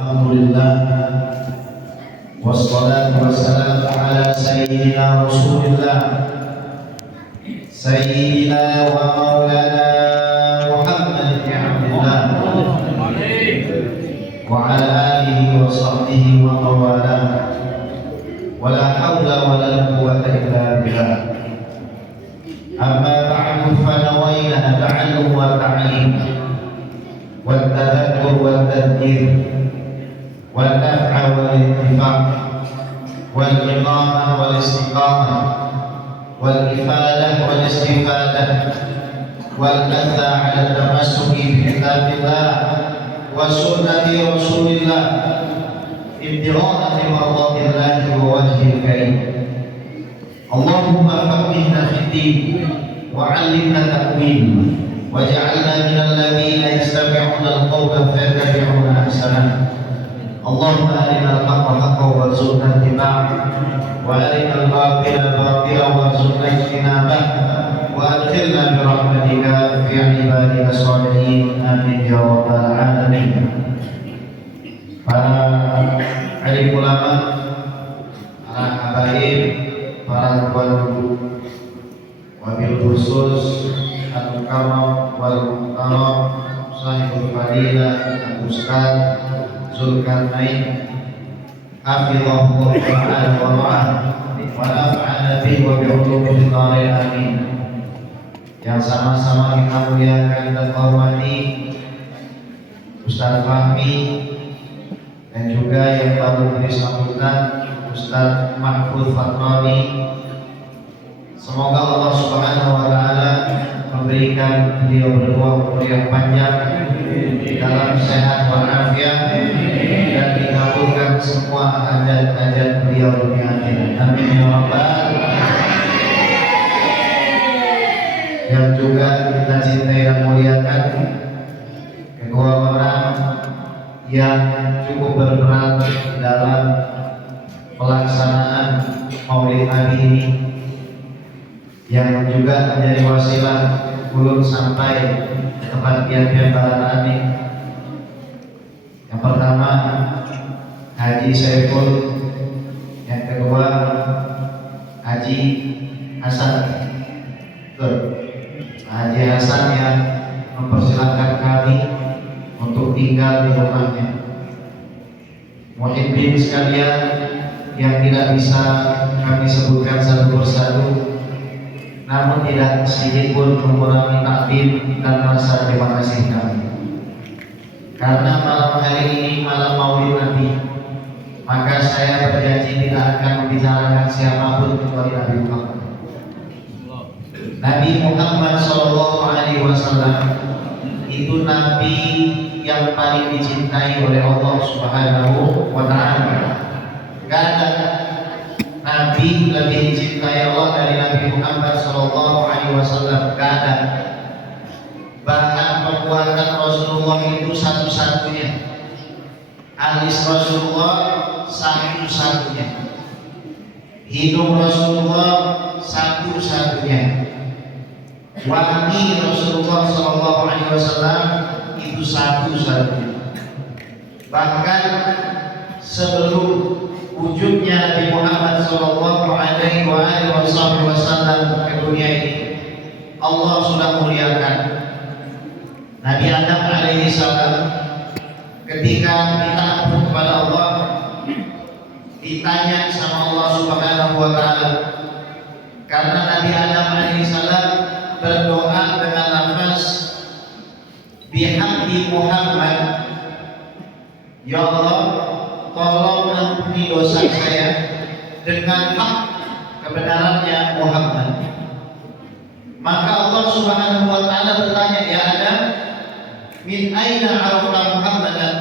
Alhamdulillah wassalatu wassalamu ala sayyidina Rasulillah sayyidina wa maulana Muhammad bin Abdullah wa ala alihi wa sahbihi wa mawala wa la hawla wa la quwwata illa billah. Amma ba'du fa nawayna ta'allum wa ta'lim wa tadhakkur wa tadhkir والنفع والانتفاع والإقامة والاستقامة والإفادة والاستفادة والحث على التمسك بكتاب الله وسنة رسول الله ابتغاء مرضات الله ووجهه الكريم. اللهم فقهنا في الدين وعلمنا تأويل واجعلنا من الذين يستمعون القول فيتبعون أحسنه. اللهم أرنا الحق حقا وارزقنا اتباعه وأرنا الباطل باطلا وارزقنا اجتنابه وأدخلنا برحمتك في عبادك الصالحين آمين يا رب العالمين. Para alim ulama, para habaib, para tuan guru, wabil khusus al-karam wal muhtaram sahibul fadilah al-ustaz Zulkarnain hafizahullah ta'ala wa ra'ah wa nafa'ana bihi wa bi'ulumihi dharain amin. Yang sama-sama kita muliakan dan hormati Ustaz Fahmi dan juga yang baru beri sambutan Ustaz Mahfud Fatrani. Semoga Allah Subhanahu wa taala memberikan beliau berdua umur yang panjang dalam sehat walafiat dan dikabulkan semua hajat-hajat beliau dunia akhirat. Amin ya rabbal alamin. Yang juga kita cintai dan muliakan kedua orang yang cukup berperan dalam pelaksanaan Maulid Nabi ini, yang juga menjadi wasilah ulun sampai tempat pian-pian barat ini. Yang pertama Haji Saiful, yang kedua Haji Hasan. Haji Hasan yang mempersilahkan kami untuk tinggal di rumahnya. Muhibbin sekalian yang tidak bisa kami sebutkan satu persatu, namun tidak sedikit pun mengurangi takdim dan rasa terima kasih kami. Karena malam hari ini malam Maulid Nabi, maka saya berjanji tidak akan membicarakan siapapun kecuali Nabi Muhammad. Nabi Muhammad SAW itu Nabi yang paling dicintai oleh Allah Subhanahu wa Ta'ala. Gak ada Nabi lebih dicintai Allah dari Nabi Muhammad SAW. Gak ada. Bahkan perbuatan Rasulullah itu satu-satunya, alis Rasulullah satu-satunya, hidung Rasulullah satu-satunya, wangi Rasulullah SAW itu satu-satunya. Bahkan sebelum wujudnya Nabi Muhammad SAW ke dunia ini, Allah sudah muliakan Nabi Adam alaihissalam. Ketika kita kepada Allah, ditanya sama Allah Subhanahu wa Ta'ala, karena Nabi Adam alaihissalam berdoa dengan lafaz bihamdi Muhammad, ya Allah tolong ampuni dosa saya dengan hak kebenarannya Muhammad. Maka Allah Subhanahu wa Ta'ala bertanya, ya Adam, min aina arafta Muhammadan,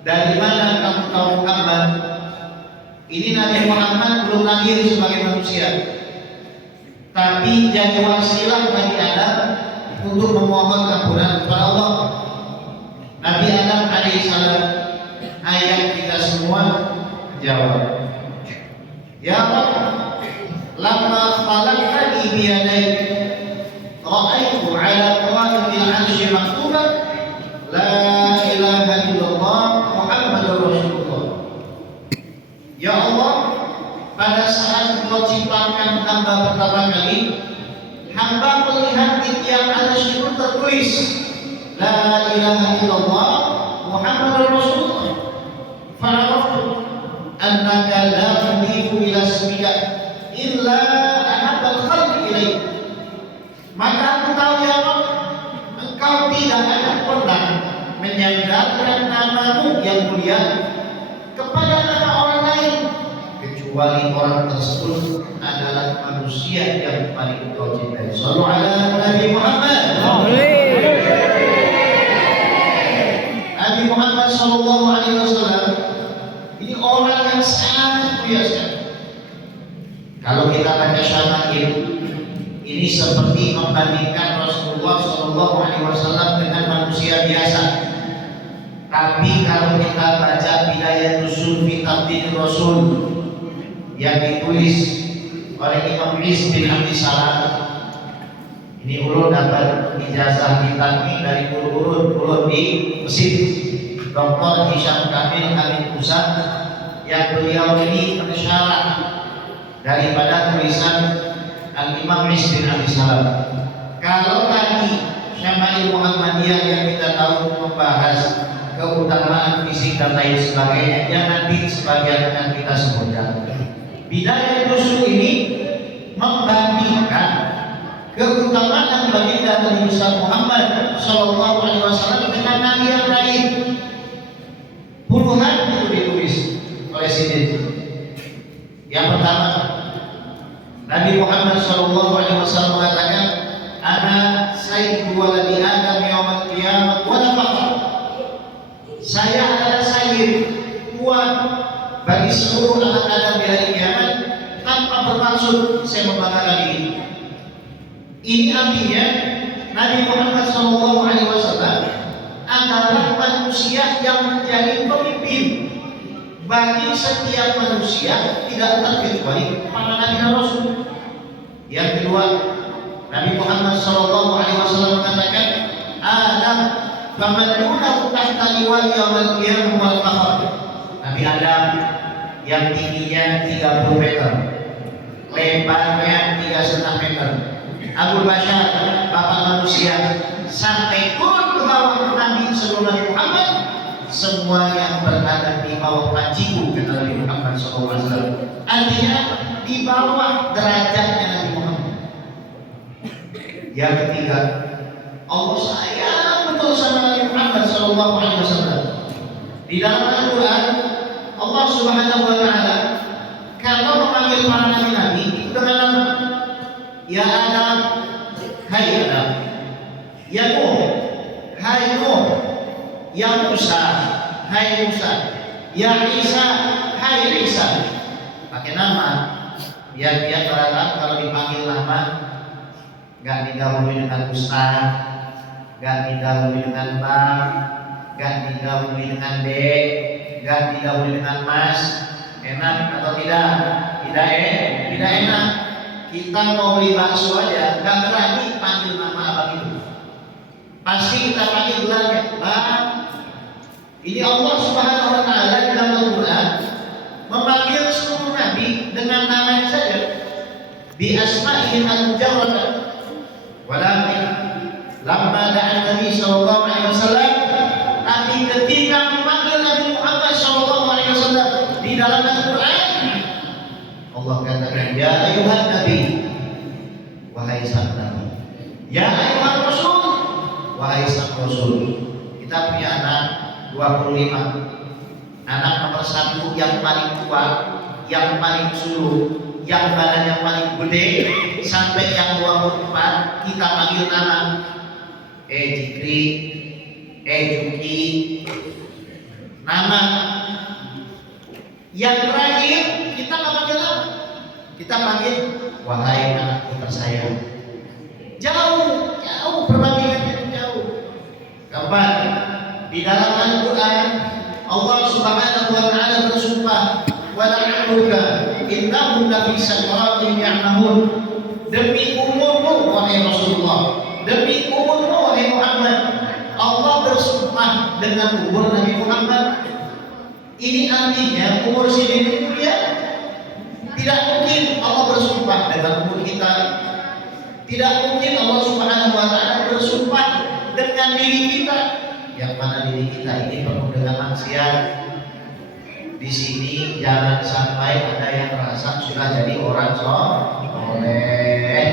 dari mana kamu tahu Muhammad? Ini Nabi Muhammad belum lahir sebagai manusia, tapi jadi wasilah bagi Adam untuk memohon ampunan kepada Allah. Nabi Adam alaihissalam, ayat kita semua jawab, ya Rabb, lamma khalaqtani biyadayk ra'aitu ala qawa'idil 'arsy maktuban la ilaha illallah Muhammad Ya Allah, pada saat Engkau ciptakan hamba pertama kali, hamba melihat di tiang arsy itu tertulis La ilaha illallah Muhammadur Rasulullah. Fa'araftu annaka la tudifu ila ismika illa ahabbal khalqi ilaik. Maka aku tahu ya Allah, Engkau tidak akan pernah menyandarkan namamu yang mulia kepada nama orang lain kecuali orang tersebut adalah manusia yang paling Engkau cintai. Shallu ala Nabi Muhammad. Nabi Muhammad sallallahu alaihi wasallam ini orang yang sangat biasa. Kalau kita baca syama'il, ini seperti membandingkan Rasulullah sallallahu alaihi wasallam dengan manusia biasa. Tapi kalau kita baca Bidayatus Sulfi Tafdhil Rasul yang ditulis oleh Imam Is bin Abdi Salam, ini ulun dapat ijazah ditakmi dari ulun di Mesir, Dr. Hisham Kamil Amin Pusat, yang beliau ini pensyarah daripada tulisan Al-Imam Is bin Abdi Salam. Kalau tadi Syama'il Muhammadiyah yang kita tahu membahas keutamaan fisik dan lain sebagainya, yang nanti sebagian akan kita sebutkan. Bidayatus Sulfi ini membandingkan keutamaan baginda Nabi Muhammad sallallahu alaihi wasallam dengan nabi yang lain. Puluhan itu ditulis oleh sini. Yang pertama, Nabi Muhammad sallallahu alaihi wasallam mengatakan, "Ana sayyidu waladi Adam yaumil qiyamah wa la fakhr." Saya adalah sayyid, tuan bagi seluruh anak Adam di hari kiamat, tanpa bermaksud saya membanggakan diri. Ini artinya Nabi Muhammad SAW adalah manusia yang menjadi pemimpin bagi setiap manusia, tidak terkecuali para nabi dan rasul. Yang kedua, Nabi Muhammad SAW mengatakan, Adam faman dunahu tahta liwa'i yaumil qiyamah wal fakhr. Nabi Adam yang tingginya 30 meter, lebarnya 3,5 meter. Abu Bashar, bapak manusia, sampai turun ke bawah Nabi sebelum Nabi Muhammad, semua yang berada di bawah panciku kata Nabi Muhammad SAW. Artinya di bawah derajatnya Nabi Muhammad. Yang ketiga, Allah sayang betul sama Nabi Muhammad SAW. Di dalam Al-Quran, Allah Subhanahu Wa Taala kalau memanggil para nabi-nabi itu dengan nama Ya Adam, hai Adam. Ya Nuh, hai Nuh. Ya Musa, hai Musa. Ya Isa, hai Isa. Pakai nama. Biar dia terhadap kalau dipanggil nama gak didahului dengan Ustaz, gak didahului dengan Bang, gak didahului dengan Dek, gak didahului dengan Mas. Enak atau tidak? Tidak enak. Kita mau beli bakso aja, gak berani panggil nama abang itu. Pasti kita panggil gelarnya, Bang. Ini Allah Subhanahu Wa Taala di dalam Al-Quran memanggil seluruh nabi dengan namanya saja, bi asma'ihim al-mujarradah. Walakin lamma da'a Nabi sallallahu alaihi wasallam, tapi ketika memanggil Nabi Muhammad sallallahu alaihi wasallam di dalam Al-Quran, Allah katakan, Ya ayuhan Nabi, wahai sang Nabi. Ya ayuhan Rasul, wahai sang Rasul. Kita punya anak 25. Anak nomor 1 yang paling tua, yang paling sulung, yang badannya paling gede, sampai yang 24 kita panggil nama. Jikri, Juki, nama. Yang terakhir kita nggak panggil nama, kita panggil wahai anakku tersayang. Jauh perbandingannya jauh. Kapan? Di dalam Al-Quran Allah Subhanahu Wa Taala bersumpah, wa la'amuka innahum lafi sakratin ya'mamun. Demi umurmu wahai Rasulullah, demi umurmu wahai Muhammad, Allah bersumpah dengan umur Nabi Muhammad. Ini artinya umur sini mulia. Tidak mungkin Allah bersumpah dengan umur kita. Tidak mungkin Allah Subhanahu wa taala bersumpah dengan diri kita. Yang mana diri kita ini penuh dengan maksiat. Di sini jangan sampai ada yang merasa sudah jadi orang soleh.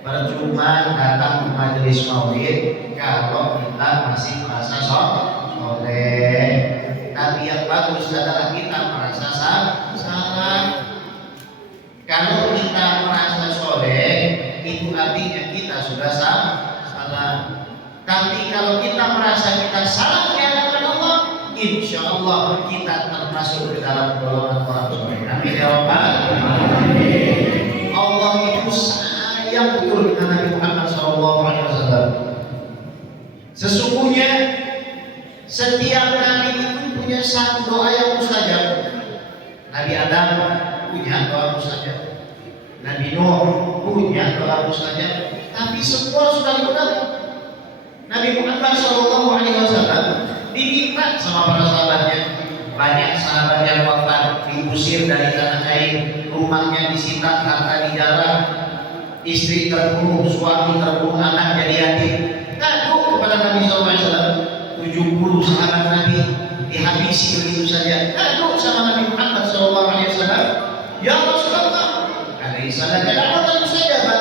Percuma datang ke majelis maulid kalau kita masih merasa soleh. Tapi yang bagus adalah kita merasa salah. Kalau kita merasa soleh, itu artinya kita sudah salah. Tapi kalau kita merasa kita salah di hadapan Allah, insya Allah kita termasuk ke dalam golongan orang soleh. Amin ya rabbal alamin. Allah itu sayang betul dengan Nabi Muhammad SAW. Sesungguhnya setiap nabi itu punya satu doa yang mustajab. Nabi Adam punya doa mustajab, Nabi Nuh punya doa mustajab, tapi semua sudah digunakan. Nabi Muhammad SAW diminta sama para sahabatnya. Banyak sahabat yang wafat, diusir dari tanah air, rumahnya disita, harta dijarah, istri terbunuh, suami terbunuh, anak jadi yatim. Ngadu kepada Nabi SAW. 70 sahabat Nabi dihabisi begitu saja. Ngadu sama Nabi Muhammad SAW. Ya Rasulullah, alaihi salam da'watan mustajabah.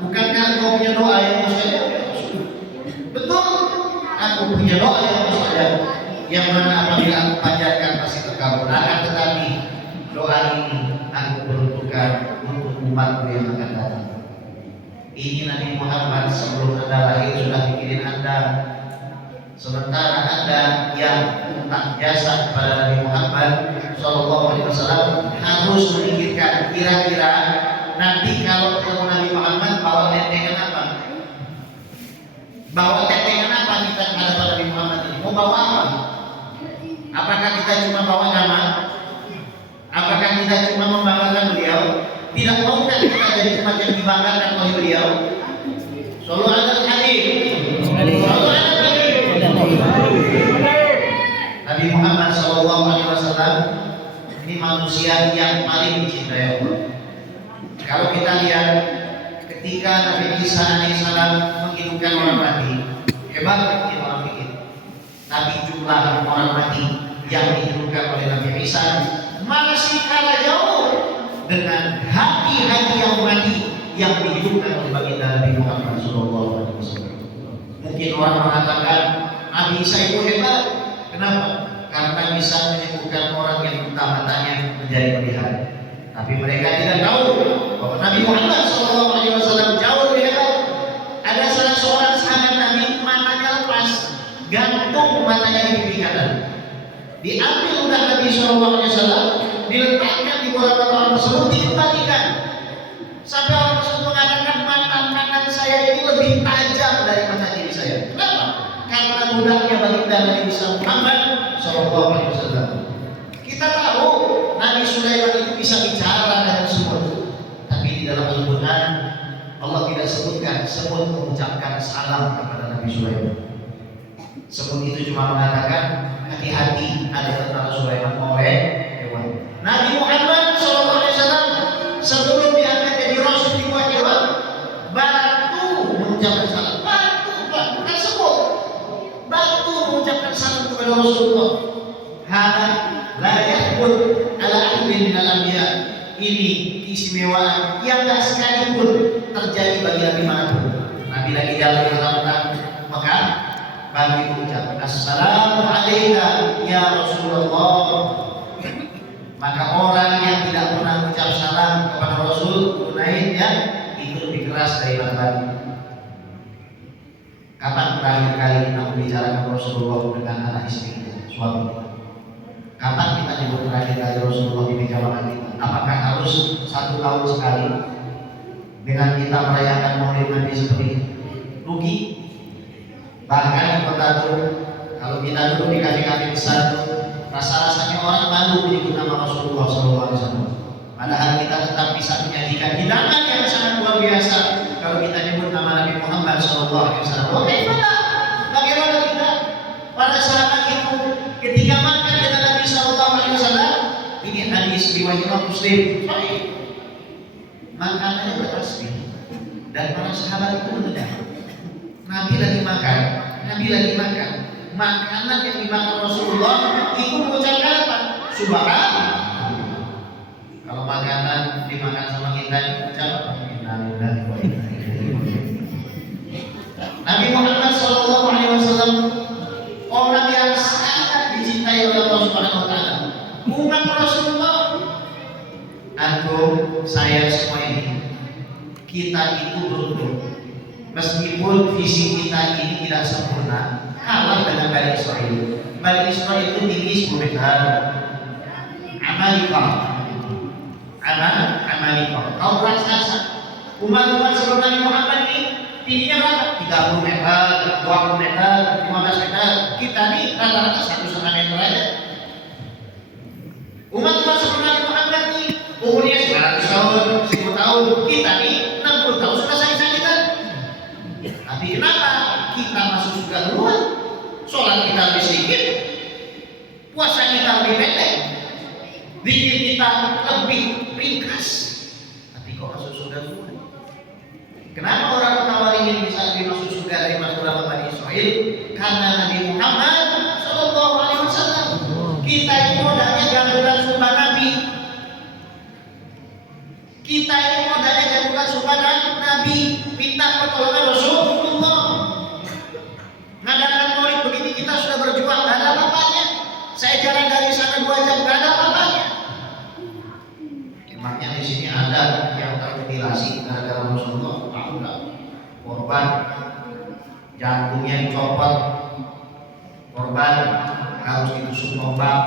Bukankah engkau punya doa yang mustajab? Ya Rasul. Betul, aku punya doa yang mustajab, yang mana apabila aku panjatkan pasti terkabul. Akan tetapi doa ini aku peruntukkan untuk umatku yang akan datang. Ini Nabi Muhammad sebelum Anda lahir sudah mikirin Anda. Sementara Anda yang utang jasa kepada Nabi Muhammad SAW harus memikirkan kira-kira nanti kalau ketemu Nabi Muhammad bawa tentengan apa? Bawa tentengan apa kita kepada Nabi Muhammad ini? Mau bawa apa? Apakah kita cuma bawa nama? Apakah kita cuma membanggakan beliau? Tidak maukah kita jadi umat yang dibanggakan oleh beliau? Sallallahu alaihi wasallam. Nabi Muhammad SAW ini manusia yang paling dicintai Allah. Kalau kita lihat ketika Nabi Isa alaihissalam menghidupkan orang mati, hebat kita orang pikir. Tapi jumlah orang mati yang dihidupkan oleh Nabi Isa masih kalah jauh dengan hati-hati yang mati yang dihidupkan oleh baginda Nabi Muhammad SAW. Mungkin orang mengatakan Nabi Isa itu hebat. Kenapa? Karena bisa menyembuhkan orang yang buta matanya menjadi melihat. Tapi mereka tidak tahu bahwa Nabi Muhammad SAW jauh lebih hebat. Ada salah seorang sahabat Nabi matanya lepas, gantung matanya di pipi kanan. Diambil udah Nabi SAW, diletakkan di bola mata orang tersebut, dikembalikan. Sampai orang tersebut mengatakan mata kanan saya ini lebih tajam dari mata kiri saya. Kenapa? Karena mudahnya baginda Nabi Muhammad SAW. Kita tahu Nabi Sulaiman itu bisa bicara dengan semut, tapi di dalam Al-Quran Allah tidak sebutkan semut mengucapkan salam kepada Nabi Sulaiman. Semut itu cuma mengatakan hati-hati, ada tentara Sulaiman oleh hewan. Nabi Muhammad SAW sebelum diangkat jadi Rasul di Wahyu, batu mengucapkan salam. Bukan semut. Batu mengucapkan salam kepada Rasulullah. Hada la yahbud ala ahadin minal anbiya. Ini keistimewaan yang tak sekalipun terjadi bagi Nabi manapun. Nabi lagi jalan di hutan Mekah, baru itu ucap assalamu alayka ya Rasulullah. Maka orang yang tidak pernah mengucap salam kepada Rasul tunainya itu lebih keras daripada batu. Kapan terakhir kali kita membicarakan Rasulullah dengan anak istri kita, suami kita? Kapan kita nyebut terakhir kali Rasulullah di meja makan kita? Apakah harus 1 tahun sekali dengan kita merayakan Maulid Nabi seperti itu? Rugi. Bahkan di kota itu, kalau kita dulu di kafe-kafe besar, rasa-rasanya orang malu menyebut nama Rasulullah SAW. Padahal kita tetap bisa menyajikan hidangan yang sangat luar biasa kalau kita nyebut nama Nabi Muhammad SAW. Bagaimana kita? Para sahabat itu ketika makan dengan Nabi hadis riwayat Imam Muslim. Makanannya bertasbih dan para sahabat itu mendengar Nabi lagi makan. Makanan yang dimakan Rasulullah itu mengucapkan apa? Subhanallah. Kalau makanan dimakan sama kita ucap innalillahi wa inna ilaihi raji'un. Nabi Muhammad SAW orang yang sangat dicintai oleh Allah Subhanahu wa taala. Umat Rasulullah, antum, saya semua ini, kita itu beruntung. Meskipun visi kita ini tidak sempurna, kalah dengan Bani Israel. Bani Israel itu tinggi 10 meter. Amalikah. Kaum raksasa. Umat-umat sebelum Nabi Muhammad ini tingginya berapa? 30 meter, 20 meter, 15 meter. Kita nih rata-rata 1,5 meter aja. Umat-umat sebelum Nabi Muhammad ini umurnya 900 tahun, 1000 tahun. Kita nih 60 tahun sudah sakit-sakitan. Tapi kenapa kita masuk surga duluan? Sholat kita lebih sedikit, puasa kita lebih pendek, zikir kita lebih ringkas. Tapi kok masuk surga duluan? Kenapa orang Tawar ingin bisa lebih masuk surga daripada ulama Bani Israel? Karena Nabi Muhammad SAW. Kita ini modalnya gantungan sumpah Nabi. Kita ini modalnya gantungan sumpah Nabi. Minta pertolongan Rasulullah. Ngadakan maulid begini kita sudah berjuang, gak ada apa-apanya. Saya jalan dari sana 2 jam, gak ada apa-apanya. Makanya di sini ada yang termutilasi gara-gara Rasulullah. Korban jantungnya dicopot, korban harus ditusuk tombak.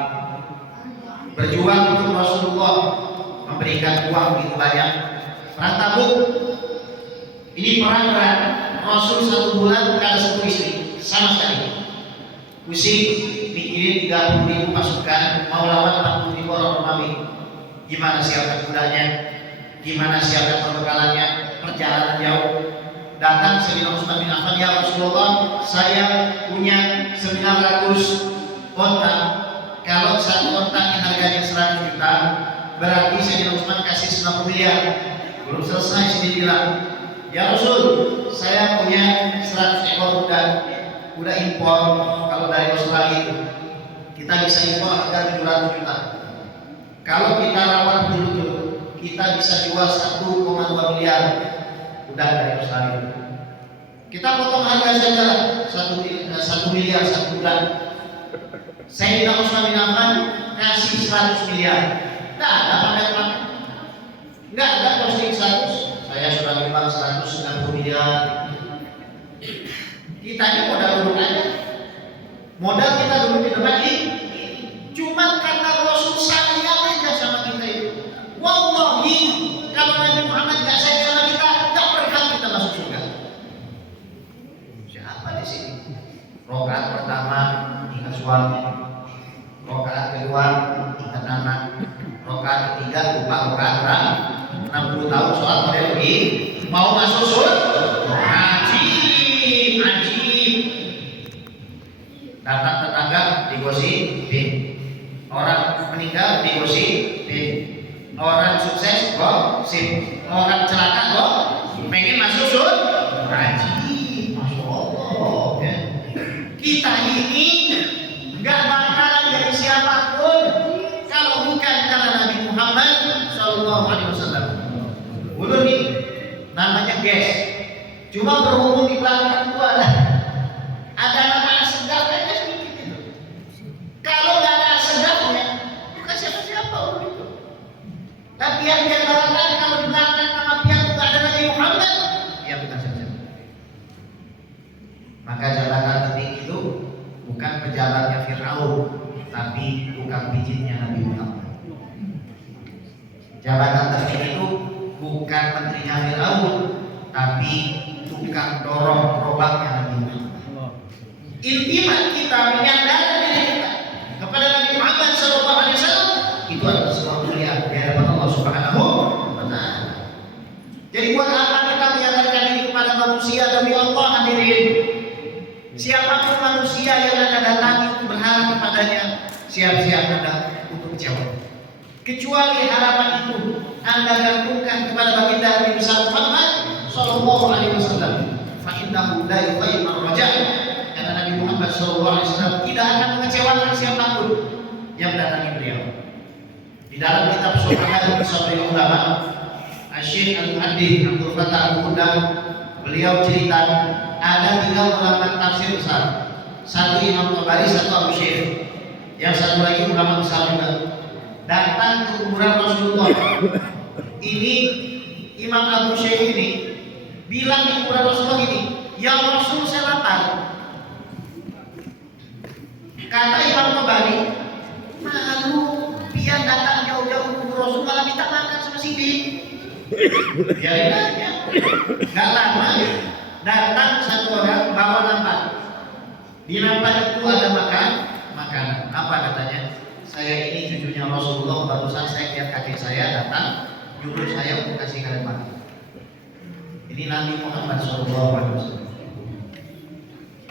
Berjuang untuk Rasulullah, memberikan uang begitu banyak. Perang Tabuk ini perang berat. Rasul 1 bulan kada 1 istri sama sekali. Pusing mikirin 30.000 pasukan mau lawan 40.000 orang Romawi. Gimana siapkan kudanya? Gimana siapkan perbekalannya? Perjalanan jauh. Datang Sayyidina Utsman bin Affan, ya Rasulullah, saya punya 900 onta. Kalau 1 onta yang harganya 100 juta, berarti Sayyidina Utsman kasih 90 miliar. Belum selesai sini bilang, ya Rasul, saya punya 100 ekor kuda impor. Kalau dari Australia kita bisa impor harga 700 juta. Kalau kita rawat dulu, kita bisa jual 1,2 miliar kuda dari Australia. Kita potong harga saja 1 miliar 1 bulan. Sayyidina Utsman bin Affan kasih 100 miliar. Nggak ada pamer-pamer. Nggak ada posting 100. Saya sudah memang 190 miliar. Kita ini modal dulu aja. Modal kita dulu di depan ini. Cuma karena Rasul sayang aja sama kita itu. Wallahi, kalau Nabi Muhammad nggak sayang sama kita, nggak berhak kita masuk surga. Siapa di sini? Rokaat pertama ingat suami, rokaat kedua ingat anak, rokaat ketiga lupa rokaat berapa? 60 tahun soal model ini mau masuk surga. Ajib. Datang tetangga digosipin, orang meninggal digosipin, orang sukses gosip, orang celaka pengen masuk surga. Ajib, masya Allah. Ya. Kita ini nggak bakalan dari siapapun kalau bukan karena Nabi Muhammad SAW. Ulun ini namanya gas, cuma berhubung di belakang itu ada nama sedap aja sedikit itu. Kalau nggak ada sedapnya, bukan siapa-siapa ulun itu. Tapi yang dia katakan kalau di belakang nama pihak itu ada Nabi Muhammad, ya bukan siapa-siapa. Maka jabatan tertinggi itu bukan pejabatnya Fir'aun, tapi tukang pijitnya Nabi Muhammad. Jabatan tertinggi itu bukan menterinya Fir'aun, tapi tukang dorong gerobaknya Nabi Muhammad. Intimat kita menyandarkan diri kita kepada Nabi Muhammad SAW itu adalah sebuah mulia di hadapan Allah Subhanahu wa Ta'ala. Jadi buat apa kita menyandarkan diri kepada manusia demi Allah hadirin? Siapapun manusia yang Anda datangi untuk berharap kepadanya, siap-siap Anda untuk kecewa. kecuali harapan itu Anda gantungkan kepada baginda Nabi besar Muhammad sallallahu alaihi wasallam. Fa innahu la yughayyiru raja. Karena Nabi Muhammad sallallahu alaihi wasallam tidak akan mengecewakan siapapun yang mendatangi beliau. Di dalam kitab Syarah Ushul Ulama, Syekh Al-Muhaddits Abdul Fattah Al-Qudam beliau cerita ada 3 ulama tafsir besar. Satu Imam Tabari, satu Abu Syekh, yang satu lagi ulama besar juga. Datang ke kuburan Rasulullah. Ini Imam Abu Syekh ini bilang di kuburan Rasulullah ini, "Ya Rasul, saya lapar." Kata Imam Tabari, "Malu pian datang jauh-jauh ke kubur Rasul malah minta makan sama Sidik." Biarin aja. Gak lama datang satu orang bawa nampan. Di nampan itu ada makanan. Apa katanya? Saya ini cucunya Rasulullah, barusan saya lihat kakek saya datang nyuruh saya untuk kasih kalian makan. Ini Nabi Muhammad SAW.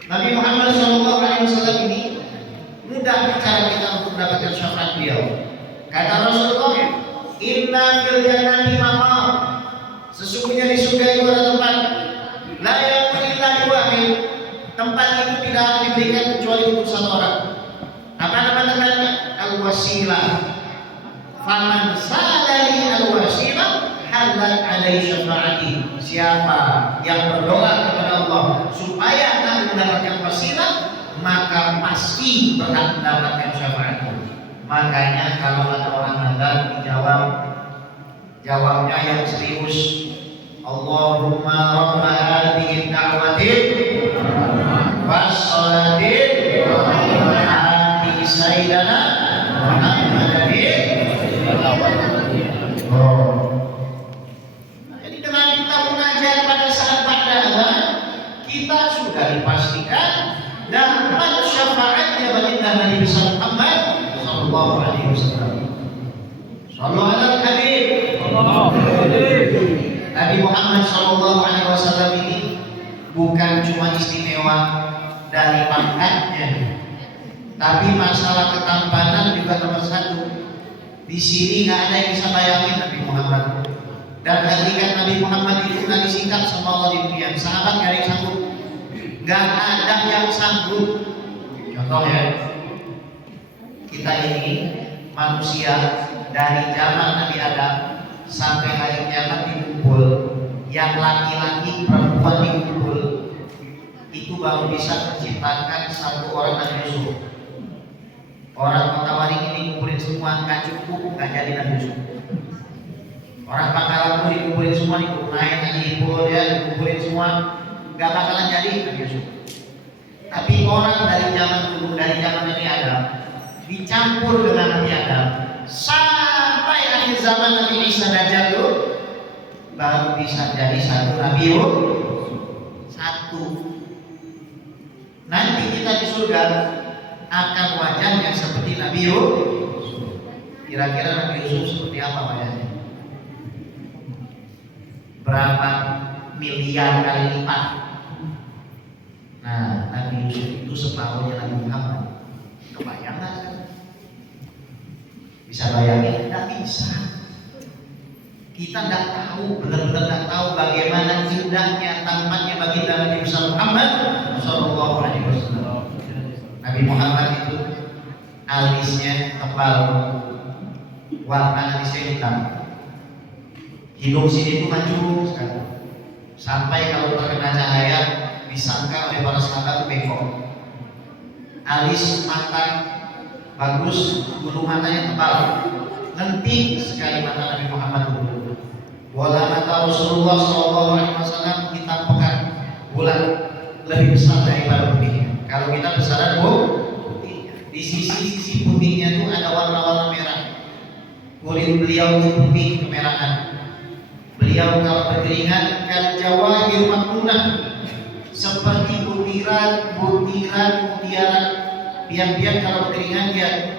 Nabi Muhammad SAW ini mudah cara kita untuk mendapatkan syafaat beliau. Kata Rasulullah, "Inna fil jannati maqam." Sesungguhnya di surga itu ada tempat. La yakun illa biwahid. Tempat itu tidak akan diberikan kecuali untuk satu orang. Apa nama tempatnya? Al-wasilah. Faman salali al-wasilah halat alaihi syafaati. Siapa yang berdoa kepada Allah supaya nanti mendapatkan wasilah, maka pasti berhak mendapatkan syafaatnya. Makanya kalau ada orang nazar jawabnya yang serius. Allahumma rabba hadhihi da'watin wassalatin ati sayyidana Muhammadin. Jadi dengan kita mengajar pada saat ba'da azan, kita sudah dipastikan dapat syafaatnya baginda Nabi besar Muhammad sallallahu alaihi wasallam. Sallallahu alaihi wasallam. Nabi Muhammad sallallahu alaihi wasallam ini bukan cuma istimewa dari pangkatnya, tapi masalah ketampanan juga nomor 1. Di sini nggak ada yang bisa bayangin Nabi Muhammad. Dan hakikat Nabi Muhammad itu nggak disingkat sama Allah di dunia. Sahabat nggak ada yang sanggup, nggak ada yang sanggup. Contoh ya, kita ini manusia dari zaman Nabi Adam sampai hari kiamat dikumpul, yang laki-laki perempuan dikumpul, itu baru bisa menciptakan satu orang Nabi Yusuf. Orang Kota Waringin dikumpulin semua, nggak cukup, nggak jadi Nabi Yusuf. Orang Pangkalan dikumpulin semua, dikumpulin Nabi Ibu, ya dikumpulin semua, nggak bakalan jadi Nabi Yusuf. Tapi orang dari zaman dulu, dari zaman Nabi Adam, dicampur dengan Nabi Adam, sampai akhir zaman Nabi Isa Dajjal itu baru bisa jadi satu Nabi satu. Nanti kita di surga akan wajahnya seperti Nabi Yusuf. Kira-kira Nabi Yusuf seperti apa wajahnya? Berapa miliar kali lipat? Nah, Nabi Yusuf itu separuhnya Nabi Muhammad. Kebayang nggak? Bisa bayangin? Tidak bisa. Kita tidak tahu, benar-benar tidak tahu bagaimana indahnya tampannya baginda Nabi Muhammad sallallahu alaihi wasallam. Nabi Muhammad itu alisnya tebal, warna alisnya hitam. Hidung sini itu mancung sekali. Sampai kalau terkena cahaya disangka oleh para sahabat bengkok. Alis mata bagus, bulu matanya tebal, lentik sekali mata Nabi Muhammad dulu. Wala mata Rasulullah SAW hitam pekat, bulan lebih besar daripada putihnya. Kalau kita besaran putihnya, di sisi putihnya itu ada warna-warna merah. Kulit beliau itu putih kemerahan. Beliau kalau berkeringat kan jawahir maknunah, seperti butiran biar kalau berkeringat dia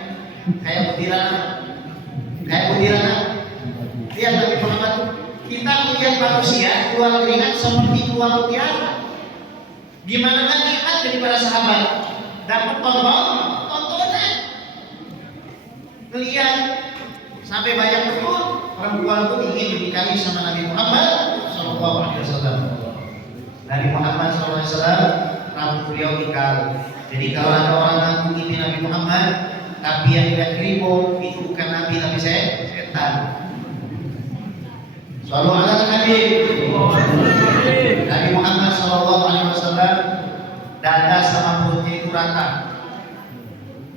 kayak butiran. Lihat Nabi Muhammad, kita melihat manusia keluar keringat seperti keluar mutiara. Gimana kan nikmat daripada sahabat dapat tontonan, melihat Sampai banyak betul perempuan itu ingin dinikahi sama Nabi Muhammad SAW. Nabi Muhammad SAW rambut beliau ikal. Jadi kalau ada orang ngaku ini Nabi Muhammad, tapi yang tidak terima itu bukan Nabi tapi setan. Sallallahu alaihi wasallam. Nabi Muhammad SAW dada sama perutnya itu rata.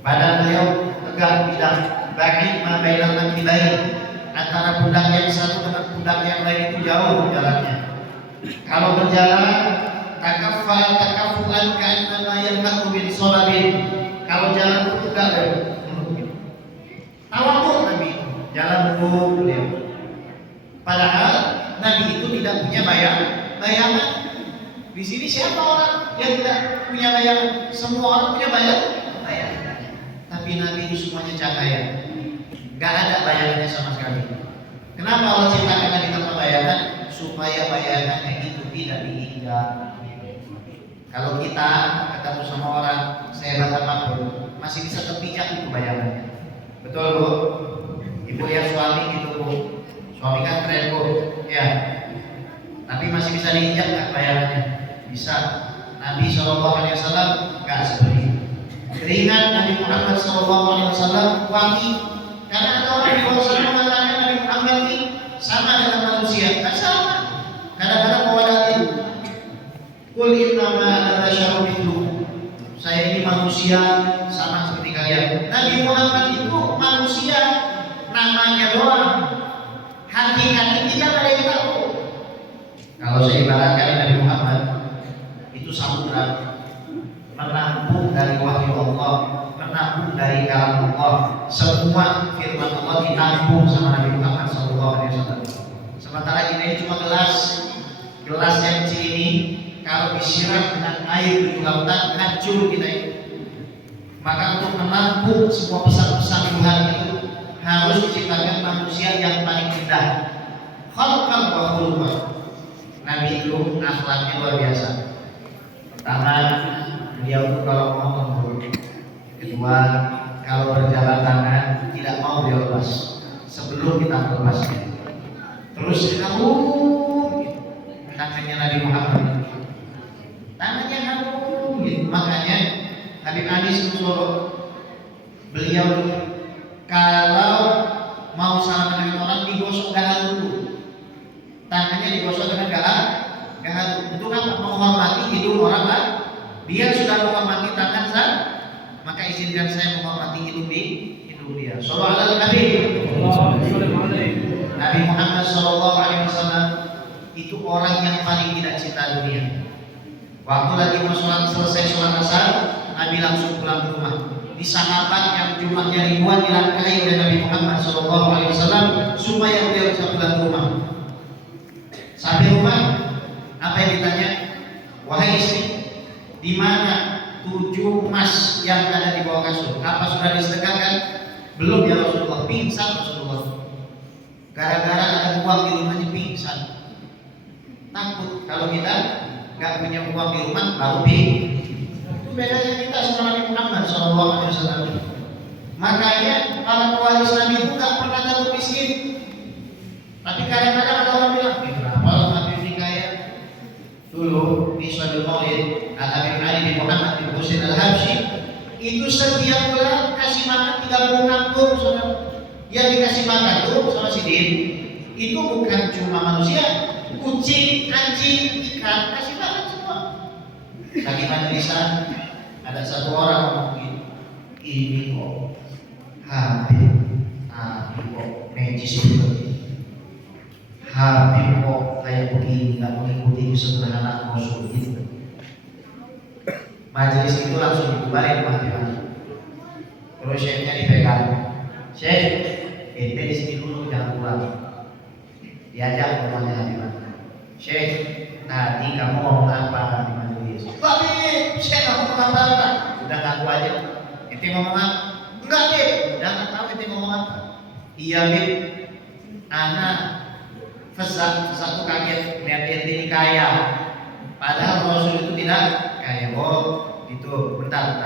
Badan beliau tegak bidang bagi mabainal mankibain, antara pundak yang satu dengan pundak yang lain itu jauh jaraknya. Kalau berjalan takafulan ka'annama yanhaqu min salabin. Kalau jalan itu tegak tawakul Nabi jalan lurus beliau. Padahal Nabi itu tidak punya bayangan. Di sini siapa orang yang tidak punya bayangan? Semua orang punya bayangan. Tapi Nabi itu semuanya cahaya. Gak ada bayangannya sama sekali. Kenapa Allah ciptakan Nabi tanpa bayangan? Supaya bayangannya itu tidak diinjak. Kalau kita ketemu sama orang sehebat apapun, masih bisa terpijak itu bayangannya. Betul Bu? Ibu yang suami gitu Bu. Suami kan keren Bu, ya. Tapi masih bisa diinjak nggak bayangannya? Bisa. Nabi SAW nggak seperti itu. Keringat Nabi Muhammad SAW wangi. Karena ada orang di bawah sana mengatakan Nabi Muhammad ini sama dengan manusia. Kan sama. Kadang-kadang mewadatin. Qul innama ana basyarun mithlukum. Saya ini manusia sama seperti kalian. Nabi Muhammad itu manusia, namanya doang. Hakikatnya tidak ada yang tahu. Kalau saya ibaratkan Nabi Muhammad itu samudra, menampung dari wahyu Allah, menampung dari kalam Allah. Semua firman Allah ditampung sama Nabi Muhammad SAW. Sementara ini cuma gelas yang kecil ini, kalau disiram dengan air di lautan hancur kita ini. Maka untuk menampung semua pesan-pesan Tuhan itu harus diciptakan manusia yang paling indah. Khalqan wa khuluqan. Nabi itu akhlaknya luar biasa. Pertama, beliau itu kalau mau lembut. Kedua, kalau berjalan tangan tidak mau beliau lepas sebelum kita melepasnya. Terus kamu tangannya Nabi Muhammad, tangannya kamu gitu. Makanya Habib Anis Solo beliau kalau mau salaman dengan orang digosok dahan dulu, tangannya digosok dengan dahan. Untuk apa? Menghormati hidung orang lain. Dia sudah menghormati tangan saya, maka izinkan saya menghormati hidung dia. Sallallahu alaihi wasallam. Nabi Muhammad SAW itu orang yang paling tidak cinta dunia. Waktu lagi mau selesai sholat asar, Nabi langsung pulang ke rumah. Di sahabat yang jumlahnya ribuan dilangkahi oleh Nabi Muhammad SAW supaya beliau bisa pulang ke rumah. Sampai rumah, apa yang ditanya? Wahai istri, di mana 7 emas yang ada di bawah kasur? Apa sudah disedekahkan? Belum ya Rasulullah. Pingsan Rasulullah. Gara-gara ada uang di rumahnya pingsan. Takut kalau kita nggak punya uang di rumah baru itu bedanya kita sama Nabi Muhammad SAW. Makanya para pewaris Nabi itu nggak pernah takut miskin. Tapi kadang-kadang ada orang bilang, kenapa Nabi ini kaya? Dulu di Suadul Maulid Al-Habib Ali bin Muhammad bin Husain Al-Habsyi itu setiap bulan kasih makan 36 kub. Yang dikasih makan tuh sama Sidin itu bukan cuma manusia, kucing, anjing, ikan, kasih makan semua. Lagi majlisan ada satu orang ngomong ini kok Habib kok najis seperti Habib kok kayak begini, nggak mengikuti sederhana Rasul gitu. Majelis itu langsung dibubarin sama Habib. Terus syekhnya dipegang. Syekh, ente di sini dulu jangan pulang. Diajak ngomongnya Habib. Syekh, tadi kamu ngomong apa di majelis? Habib, saya nggak ngomong apa-apa. Udah ngaku aja. Ente ngomong apa? Enggak Habib. Udah nggak tahu ente ngomong apa. Iya Habib. Anak Fesat tuh kaget lihat ente ini kaya. Padahal Rasul itu tidak kaya. Oh, itu bentar.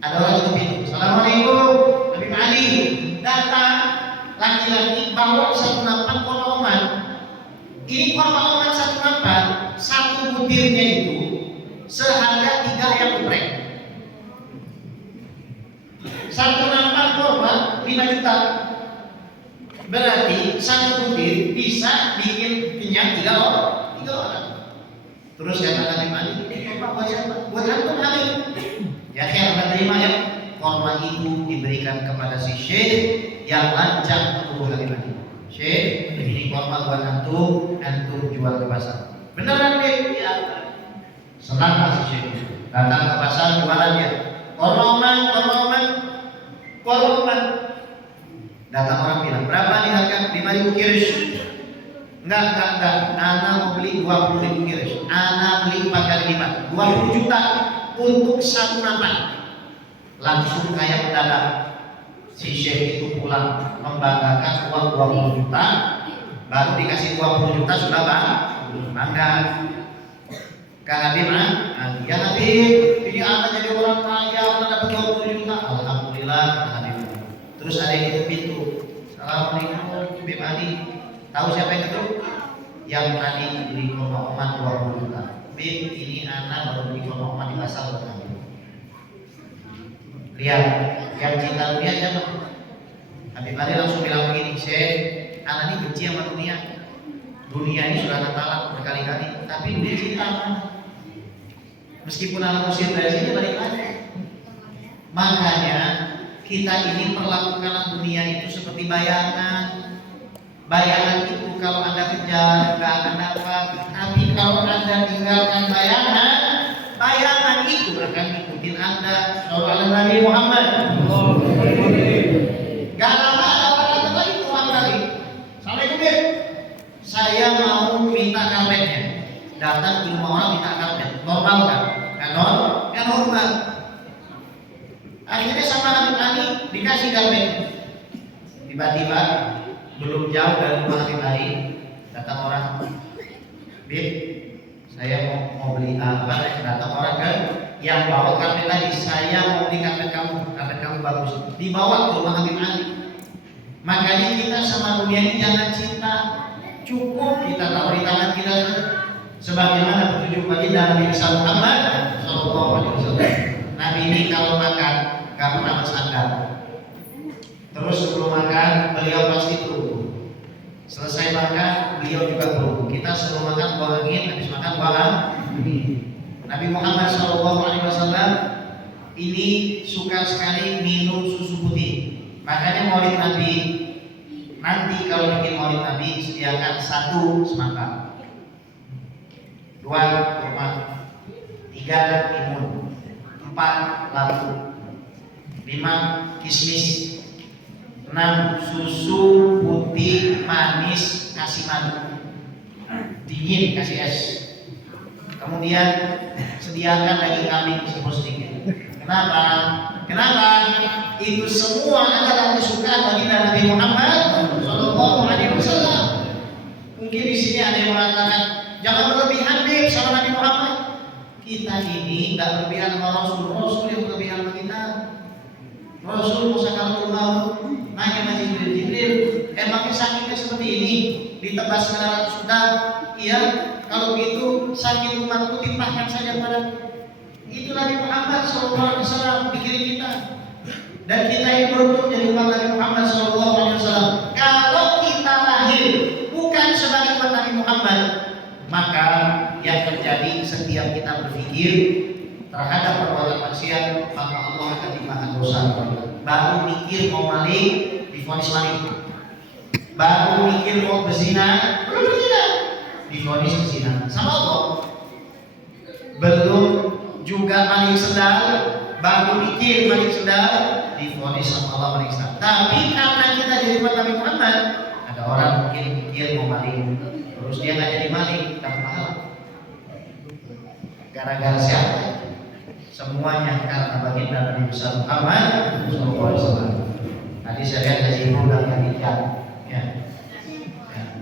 Ada orang itu pintu. Assalamualaikum. Habib Ali datang laki-laki bawa satu nampan korma oman. Ini korma oman satu nampan, satu butirnya itu seharga 3 ayam geprek. Satu nampan korma 5 juta. Berarti satu butir bisa bikin kenyang 3 orang. Terus kata Nabi Malik, korma buat siapa? Buat antum hamil. Ya khair, menerima ya. Korma itu diberikan kepada si syekh yang lancang tubuh laki-laki. Syekh, ini korma buat antum jual ke pasar. Beneran deh? Ya. Senang lah si syekh. Datang ke pasar jualannya. Korma oman. Datang orang bilang, berapa nih harga? 5.000 kirish. Enggak. Ana mau beli 20.000 kirish. Ana beli 4 kali lipat, 20 juta untuk satu nampan. Langsung kayak mendadak. Si syekh itu pulang membanggakan uang 20 juta, baru dikasih 20 juta sudah bangga. Kak Habib, ya Habib, ini anak jadi orang kaya, anak dapat 20 juta. Alhamdulillah, Kak Habib. Terus ada yang ketuk pintu. Assalamualaikum, Habib Ali. Tahu siapa yang ketuk? Yang tadi beli korma oman 20 juta. Habib, ini anak baru beli korma oman di pasar buat Habib. Lihat, yang cinta dunia siapa? Habib Ali langsung bilang begini, Syekh, anak ini benci sama dunia. Dunia ini sudah anak talak berkali-kali, tapi dia cinta mana? Meskipun anak usir dari sini balik lagi. Makanya kita ini perlakukan dunia itu seperti bayangan. Bayangan itu kalau Anda kejar gak akan dapat, tapi kalau Anda tinggalkan bayangan itu akan ikutin Anda. Sallallahu Nabi Muhammad. Gak lama ada orang lagi Tuhan kali. Assalamualaikum. Saya mau minta karpetnya. Datang ke rumah orang minta karpet. Normal kan? Kan normal. Akhirnya sama Habib Ali dikasih karpet. Tiba-tiba belum jauh dari rumah Habib Ali datang orang. Bib, saya mau beli apa? Datang orang kan yang bawa karpet tadi. Saya mau beli karpet kamu bagus. Dibawa ke rumah Habib Ali. Makanya kita sama dunia ini jangan cinta. Cukup kita tahu di tangan kita sebagaimana petunjuk baginda Nabi Muhammad sallallahu alaihi wasallam. Nabi ini kalau makan gak pernah bersandar. Terus sebelum makan beliau pasti berwudu. Selesai makan beliau juga berwudu. Kita sebelum makan buang angin, habis makan buang angin. Nabi Muhammad sallallahu alaihi wasallam ini suka sekali minum susu putih. Makanya Maulid Nabi nanti kalau bikin Maulid Nabi sediakan 1 semangka, 2 kurma, 3 timun, 4 labu, 5 kismis, 6 susu putih manis kasih madu, dingin kasih es. Kemudian sediakan daging kambing sedikit. Kenapa? Itu semua adalah kesukaan baginda Nabi Muhammad sallallahu alaihi wasallam. Mungkin di sini ada yang mengatakan jangan berlebihan deh sama Nabi Muhammad. Kita ini enggak berlebihan sama Rasul yang berlebihan sama kita. Rasul musakaratul maut nanya sama Jibril, emangnya sakitnya seperti ini? Ditebas 900 sudah? Iya, kalau begitu sakit umatku timpahkan saja padaku. Itu Nabi Muhammad SAW pikirin kita. Dan kita yang beruntung jadi umat Nabi Muhammad SAW. Kalau kita lahir bukan sebagai umat Nabi Muhammad, maka yang terjadi setiap kita berpikir terhadap perbuatan maksiat, maka Allah akan dimakan dosa. Baru mikir mau maling, divonis maling. Baru mikir mau berzina, belum berzina, divonis berzina. Sama Allah. Belum juga maling sendal, baru mikir maling sendal, divonis sama Allah maling sendal. Tapi karena kita jadi umat Nabi Muhammad, ada orang mungkin mikir mau maling, terus dia nggak jadi maling, dapat pahala. Gara-gara siapa? Semuanya karena baginda Nabi Muhammad SAW. Tadi saya lihat Haji Ibu dan Khadijah, ya,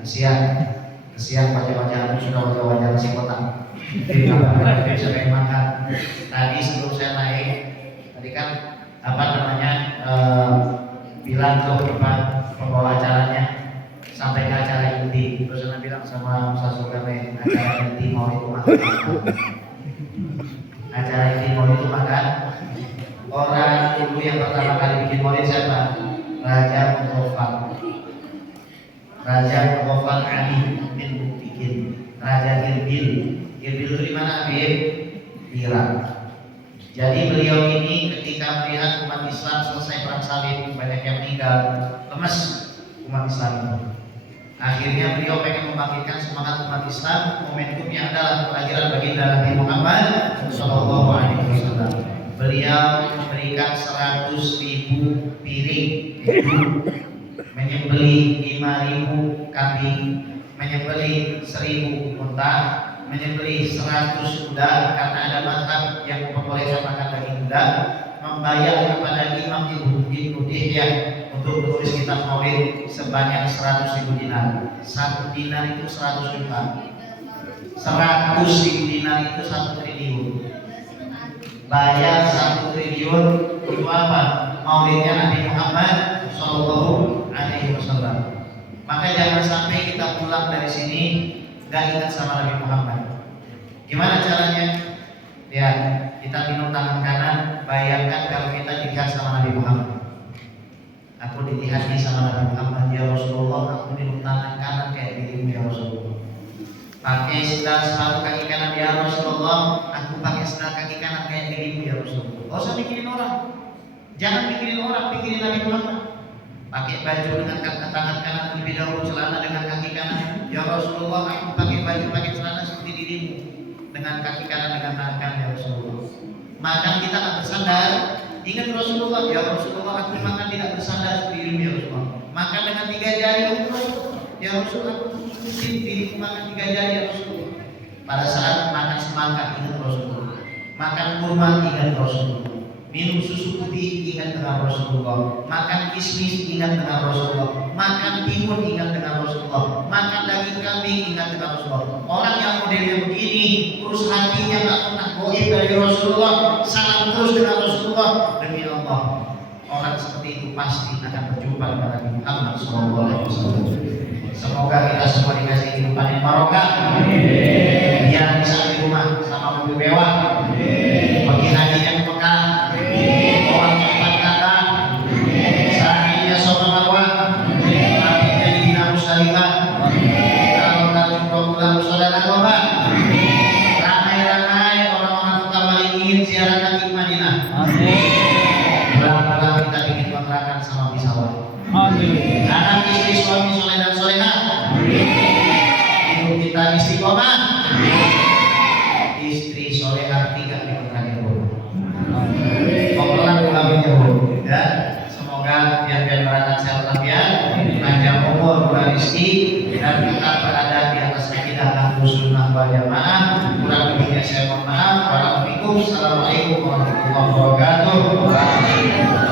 kesian wajah-wajah sudah wajah-wajah nasi kotak. Saya pengen makan. Tadi sebelum saya naik, tadi kan bilang bilang tuh pembawa acaranya sampai ke acara inti, terus saya bilang sama Ustaz Sulaiman, acara inti mau itu makan acara inti mau itu makan. Orang ibu yang pertama kali bikin maulid siapa? Raja Mughafal Ali bin Mu'tikin, Raja Irbil. Irbil itu di mana, Habib? Irak. Jadi beliau ini ketika melihat umat Islam selesai perang salib, banyak yang meninggal, lemes umat Islam itu. Akhirnya beliau pengen membangkitkan semangat umat Islam. Momentumnya adalah kelahiran baginda Nabi Muhammad Shallallahu Alaihi Wasallam. Beliau memberikan 100.000 piring, menyembelih 5.000 kambing, menyembelih 1.000 unta, menyembelih 100 kuda karena ada mazhab yang memperbolehkan makan daging kuda, membayar kepada Imam Ibnu Dihyah untuk menulis kitab maulid sebanyak 100.000 dinar. 1 dinar itu 100 juta. 100.000 dinar itu 1 triliun. Bayar 1 triliun itu apa? Maulidnya Nabi Muhammad Sallallahu Alaihi Wasallam. Maka jangan sampai kita pulang dari sini gak ingat sama Nabi Muhammad. Gimana caranya? Lihat, kita minum tangan kanan. Bayangkan kalau kita dilihat sama Nabi Muhammad. Aku dilihat sama Nabi Muhammad, ya Rasulullah, aku minum tangan kanan kayak dirimu ya Rasulullah. Pakai sandal sepatu kaki kanan ya Rasulullah, aku pakai sandal kaki kanan kayak dirimu ya Rasulullah. Gak usah mikirin orang. Jangan mikirin orang, pikirin Nabi Muhammad. Pakai baju dengan tangan kanan terlebih dahulu, celana dengan kaki kanan. Ya Rasulullah, aku pakai baju, pakai celana seperti dirimu, dengan kaki kanan, dengan tangan kanan ya Rasulullah. Makan kita tak bersandar. Ingat Rasulullah, ya Rasulullah, aku makan tidak bersandar seperti dirimu ya Rasulullah. Makan dengan 3 jari ya Rasulullah. Ya Rasulullah, aku ikutin dirimu makan 3 jari ya Rasulullah. Pada saat makan semangka ingat Rasulullah. Makan kurma ingat Rasulullah. Minum susu putih ingat dengan Rasulullah. Makan kismis ingat dengan Rasulullah. Makan timun ingat dengan Rasulullah. Makan daging kambing ingat dengan Rasulullah. Orang yang modelnya begini, terus hatinya tak pernah goib dari Rasulullah, salam terus dengan Rasulullah, demi Allah, orang seperti itu pasti akan berjumpa dengan Nabi Muhammad SAW. Semoga kita semua dikasih kehidupan yang barokah. Biar bisa di rumah sama mobil mewah. Bagi hajinya ke Mekah. Orang tempat kata. Sahinya sopa marwah. Matinya di Bina Mustalifah. Kalau kalian pulang saudara coba. Ramai-ramai orang-orang kota Bali ingin ziarah Nabi Madinah. Pulang-pulang kita bikin kontrakan sama pesawat. Anak istri suami soleh dan solehah. Hidup kita istiqomah. Istri solehah 3 dikontrakin dulu. Pelan ulaminya bu. Ya, semoga pian-pian berangkat sehat walafiat, panjang umur, murah rezeki, dan kita berada di atas akidah Ahlus Sunnah wal Jamaah. Kurang lebihnya saya mohon maaf. Wassalamualaikum warahmatullahi wabarakatuh.